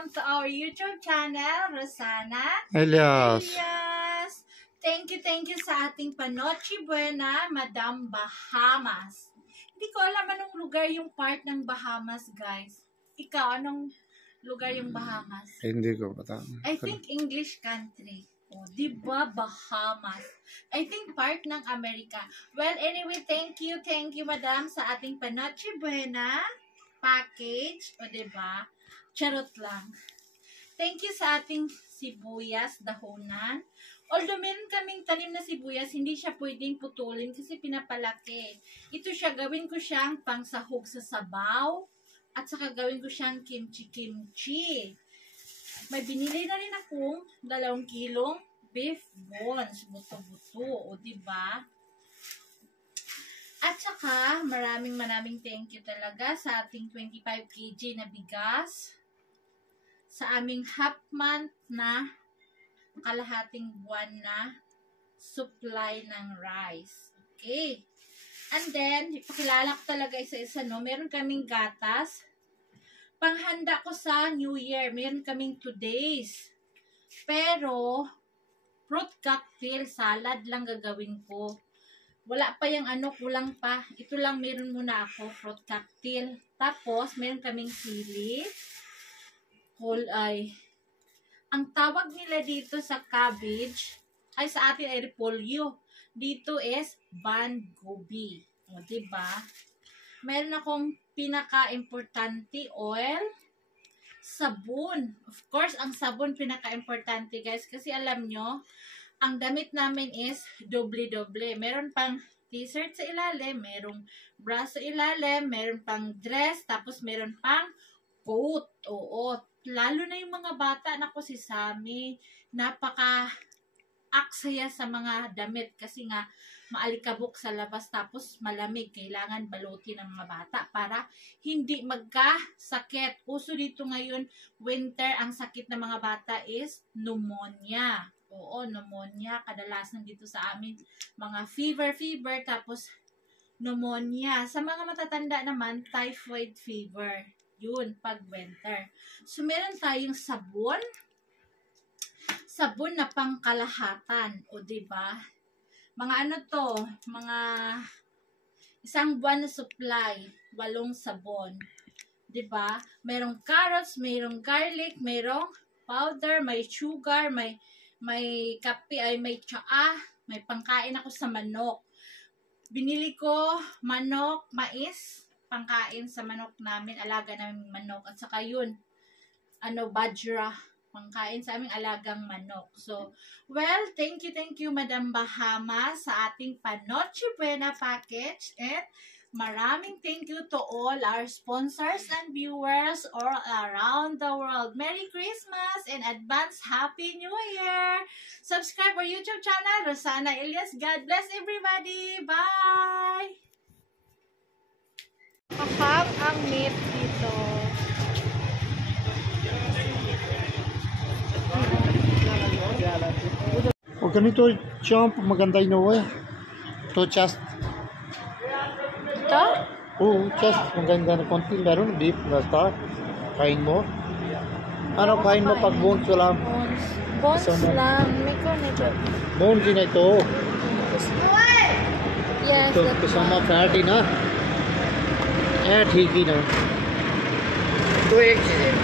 welcome to our YouTube channel, Rosana Elias. Thank you sa ating Panoche Buena, Madam Bahamas. Hindi ko alam anong lugar yung part ng Bahamas, guys. Ikaw, anong lugar yung Bahamas? Hindi ko pata. I think English country. O, diba Bahamas? I think part ng Amerika. Well, anyway, thank you, Madam, sa ating Panoche Buena package. O, diba? Charot lang. Thank you sa ating sibuyas, dahonan. Although meron kaming tanim na sibuyas, hindi siya pwedeng putulin kasi pinapalaki. Ito siya, gawin ko siyang pangsahog sa sabaw at saka gawin ko siyang kimchi. May binili na rin akong 2 kilong beef bones, buto-buto, o diba? At saka, maraming thank you talaga sa ating 25 kg na bigas, sa aming half month na kalahating buwan na supply ng rice. Okay. And then, ipakilala ko talaga isa-isa, no? Meron kaming gatas. Panghanda ko sa New Year, meron kaming 2 days. Pero, fruit cocktail salad lang gagawin ko. Wala pa yung ano, kulang pa. Ito lang meron muna ako, fruit cocktail. Tapos, meron kaming sili. Ang tawag nila dito sa cabbage, ay sa atin ay repolyo. Dito is bangobi. O, diba? Meron akong pinaka-importante oil, sabon. Of course, ang sabon pinaka-importante, guys. Kasi alam nyo, ang damit namin is doble-doble. Meron pang t-shirt sa ilalim, merong bra sa ilalim, meron pang dress, tapos meron pang coat. Oo. Lalo na yung mga bata, nako si Sammy, napaka-aksaya sa mga damit kasi nga maalikabok sa labas tapos malamig. Kailangan balutin ng mga bata para hindi magkasakit. Uso dito ngayon, winter, ang sakit ng mga bata is pneumonia. Oo, pneumonia. Kadalasan dito sa amin, mga fever, tapos pneumonia. Sa mga matatanda naman, typhoid fever. Yun, pag winter. So, meron tayong sabon. Sabon na pangkalahatan. O, diba? Mga ano to? Mga 1 buwan na supply. 8 sabon. Diba? Merong carrots, merong garlic, merong powder, may sugar, may kape, may tsaa, may pangkain ako sa manok. Binili ko manok, mais, pangkain sa manok namin, alaga namin manok. At saka yun, bajra, pangkain sa aming alagang manok. So, well, thank you, Madam Bahamas, sa ating Panoche Buena package. And maraming thank you to all our sponsors and viewers all around the world. Merry Christmas and advance Happy New Year! Subscribe our YouTube channel, Rosana Elias. God bless everybody! Bye! Mahal ang meat dito. O ganito jump, maganda yun eh. To chest. Ito? Oo, chest. Maganda na konti. Meron beef na start. Kain mo. Ano kain mo pag bones lang? Bones lang. May ko nito. Bones din ito. Yes. तो किसामा फैट ही ना ठीक ही ना तो एक चीज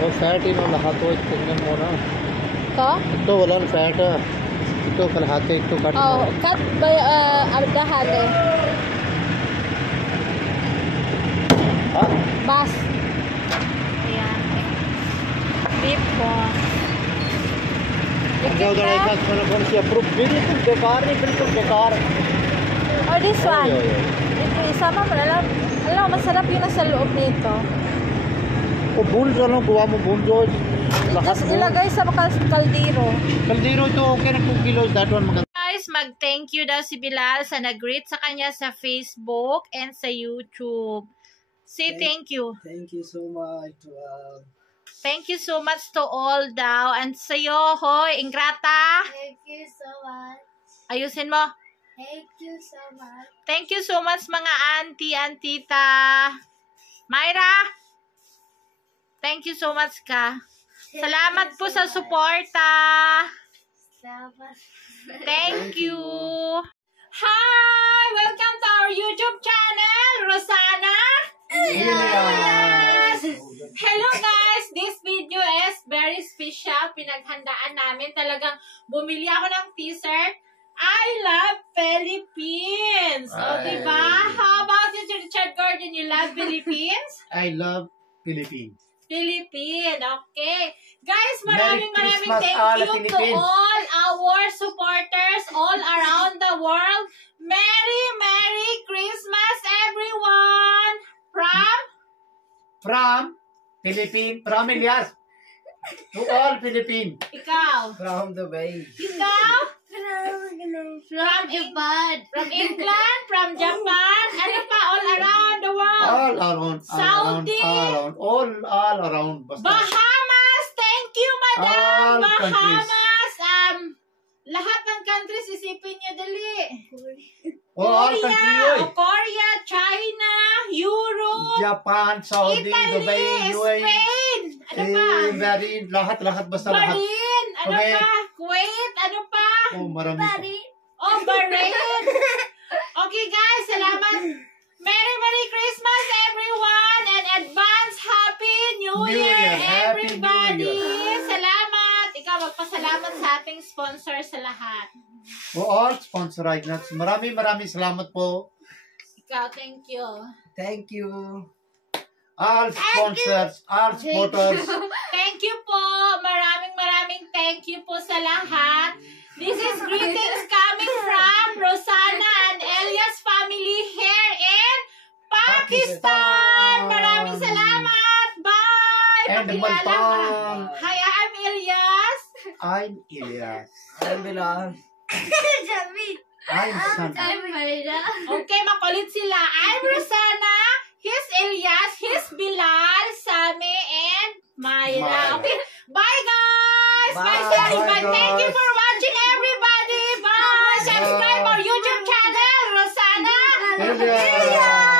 वो फैट ही ना लहा तो इतने मोना तो वाला फैट तो कल हाथे तो cut cut by arda hale bas ayan beef bone उधर एक कौन सी अप्रूव बिल्कुल बेकार नहीं बिल्कुल बेकार or this one ito isama mo na lang alam masarap yung nasa loob nito o bun jalo guwa mo bun jo tapos ilagay sa kaldero to okay na 2 kilos that one maganda guys mag thank you daw si Bilal sa nag-greet sa kanya sa Facebook and sa YouTube. Say thank you so much Thank you so much to all daw. And sa'yo, hoy, Ingrata. Thank you so much. Ayusin mo. Thank you so much. Thank you so much mga auntie and tita. Myra. Thank you so much ka. Salamat po sa suporta. Salamat. Thank you. Hi! Welcome to our YouTube channel, Rosana. Yes! Hello guys! This video is very special. Pinaghandaan namin. Talagang bumili ako ng t-shirt. I love Philippines. O, diba? How about you, Richard Gordon? You love Philippines? I love Philippines. Philippine. Okay. Guys, maraming Christmas, thank all you to Philippines. all our supporters all around the world. Merry Christmas, everyone. From Philippines, from Elias. To all Philippines. Ikaw. From Dubai. Ikaw. From Japan. From England, from Japan. Ano pa? All around the world. All around. Saudi. All around. Basta. Bahamas. Thank you, madam. All Bahamas. Lahat ng countries, isipin nyo dali. All countries. Korea, China, Europe, Japan, Saudi, Italy, Dubai, UAE. Spain, ano pa? Lahat basta lahat. Bahrain, ano Okay. pa? Kuwait, ano pa? Oh, marami pa. Bahrain. Okay guys, salamat. Merry Christmas everyone and advance Happy New New Year Year. Happy New everybody. Year. Salamat. Ikaw, magpasalamat sa ating sponsor sa lahat. For all sponsorized nuts. Maraming salamat po. Ikaw, thank you. Thank you. All sponsors, all supporters. Thank you po. Maraming thank you po sa lahat. This is greetings coming from Rosana and Elias family here in Pakistan. Maraming salamat. Bye. And Pakilala. Malpang. Hi, I'm Elias. I'm Elias. I'm Bilal. I'm San. Okay, makulit sila. I'm Rosana. He's Elias. He's Bilal, Sami, and Myra. Myra. Okay. Bye, guys. Bye, Bye. guys. Bye, Thank you guys. for watching, everybody. Bye. Subscribe our YouTube channel, Rosana. Elias.